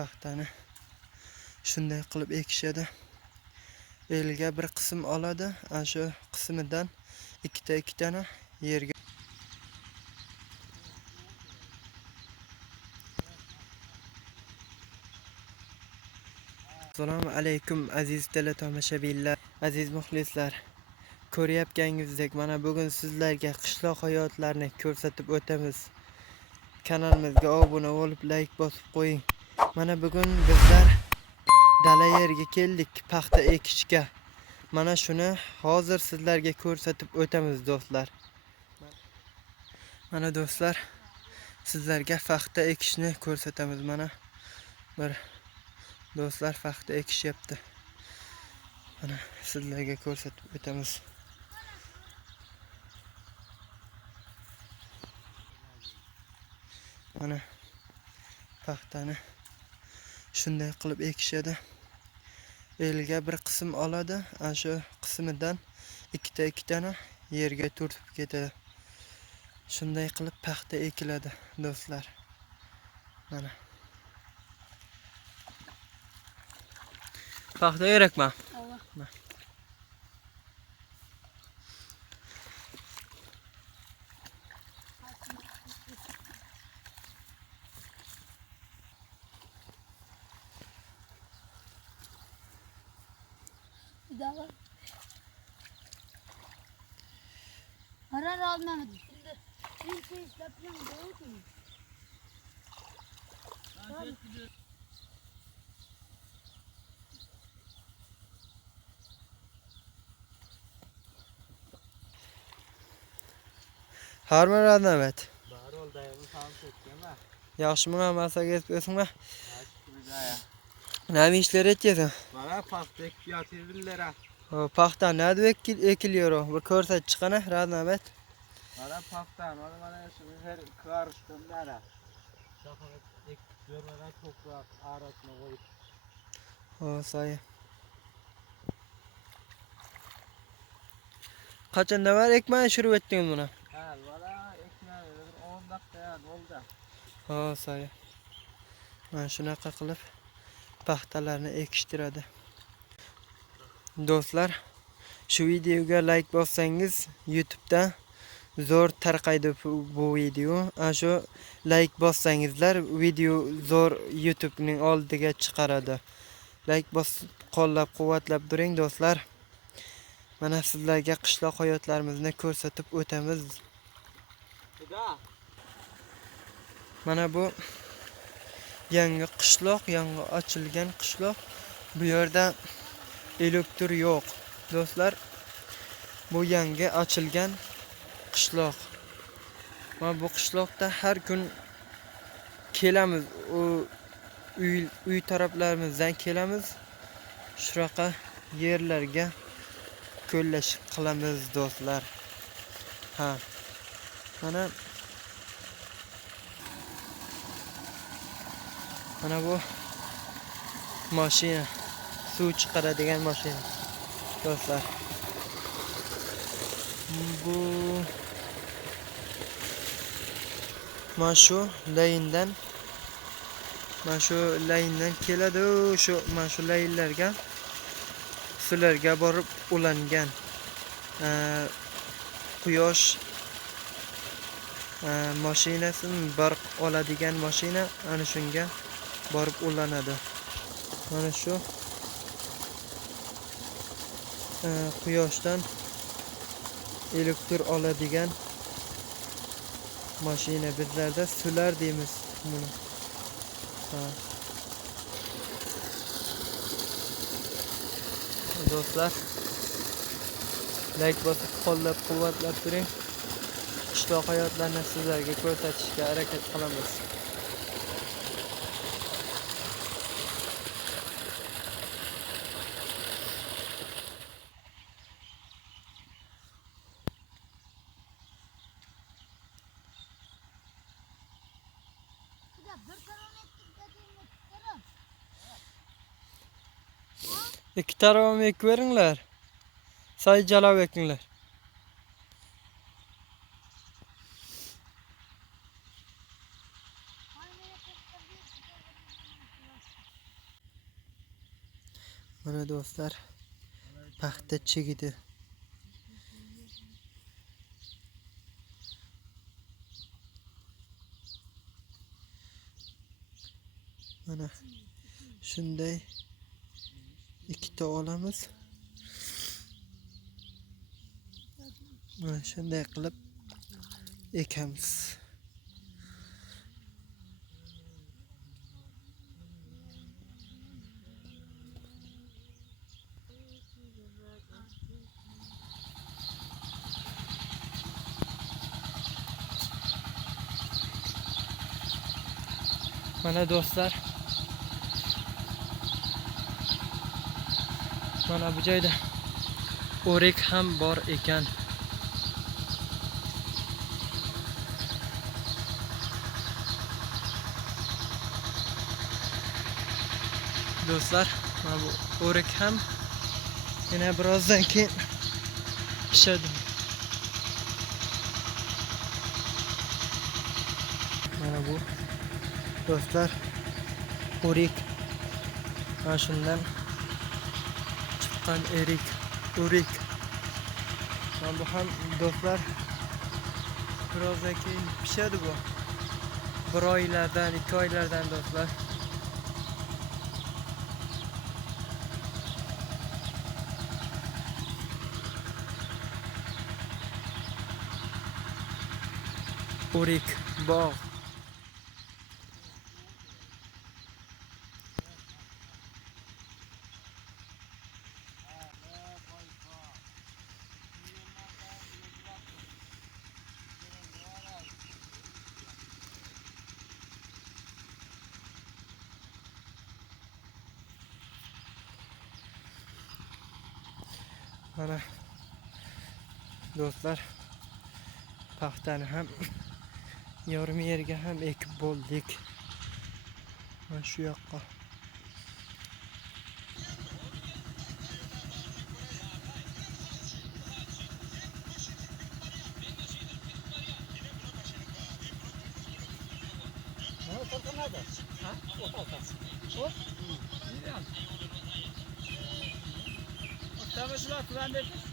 paxtani shunday qilib ekishadi. Elga bir qism oladi, ana shu qismidan ikkita yerga. Assalomu alaykum aziz teletomoshabinlar, aziz muxlislar. Ko'ryapganingizdek, mana bugun sizlarga qishloq hayotlarini ko'rsatib o'tamiz. Kanalimizga obuna bo'lib, like bosib qo'ying. Mana bugun bizlar dala yerga keldik paxta ekishga. Mana shuni hozir sizlarga ko'rsatib o'tamiz do'stlar. Mana do'stlar, sizlarga paxta ekishni ko'rsatamiz. Mana bir do'stlar paxta ekishyapti. Mana sizlarga ko'rsatib o'tamiz. Mana paxtani shunday qilib ekishadi. Elga bir qism oladi, ana shu qismidan ikkita yerga turtib ketadi. Shunday qilib paxta ekiladi do'stlar. Mana paxta kerakmi? Karar almamız. Şimdi şey yapıyorum değil mi? Harman Rahmet. Bari ol dayımı tam çekeceğim. Yaxshi mı masa gezipsizmi? Daya. Nima ishlar etyapsan? Bana paxta ekip yatırırlar ha. Paxta nima ekiliyor? Bir ko'rsat chiqana Rahmet. Bana paxta, bana şunu her karıştım dara. Şafak ekip görmeden toprak arasına koyup. O say. Qachonda var ekmani shurib etding buni? Ha, bana ekmeği 10 dakika oldu. O say. Mana shunaqa qilib paxtalarni ekishtiradi. Do'stlar, shu videoga like bossangiz YouTube'da zo'r tarqaydi bu video. Ana shu like bossangizlar video zo'r YouTube'ning oldiga chiqaradi. Like bosib qo'llab-quvvatlab turing do'stlar. Mana sizlarga qishloq hayotlarimizni ko'rsatib o'tamiz. Mana bu yangi qishloq, yangi ochilgan qishloq. Bu yerda elektr yo'q. Do'stlar, bu yangi ochilgan qishloq. Mana bu qishloqda har kun kelamiz. Uy taraflarimizdan kelamiz. Shuraqa yerlarga ko'llash qilamiz do'stlar. Ha. Mana bu mashina, suv chiqaradigan mashina. Do'stlar. Bu mana shu layndan keladi, mana shu laynlarga sularga borib ulangan. Quyosh mashinasi, barq oladigan mashina ana shunga borib ulanadi. Mana shu quyoshdan elektr oladigan mashina, bizlarda solar deymiz buni. Do'stlar, like bosib qo'llab-quvvatlab turing. Qishloq hayotlarini sizlarga ko'rsatishga harakat qilamiz. İki tarafımı ek veringlar. Say jalab ekinglar. Mana do'stlar, paxta chigidi. Mana shunday ikkita olamiz. Mana shunday qilib ekamiz. Mana do'stlar, mana bu joyda o'rik ham bor ekan. Do'stlar, mana bu o'rik ham yana birozdan keyin pishadi. Mana bu do'stlar, o'rik. Mana shundan chiqqan o'rik. Mana bu ham do'stlar birozdan keyin pishadi bu. 1 oylardan, 2 oylardan do'stlar. O'rik bog'. Mana do'stlar, paxtani ham yorma yerga ham ekib bo'ldik. Mana shu yoqqa. Tabii şuna turan dedi.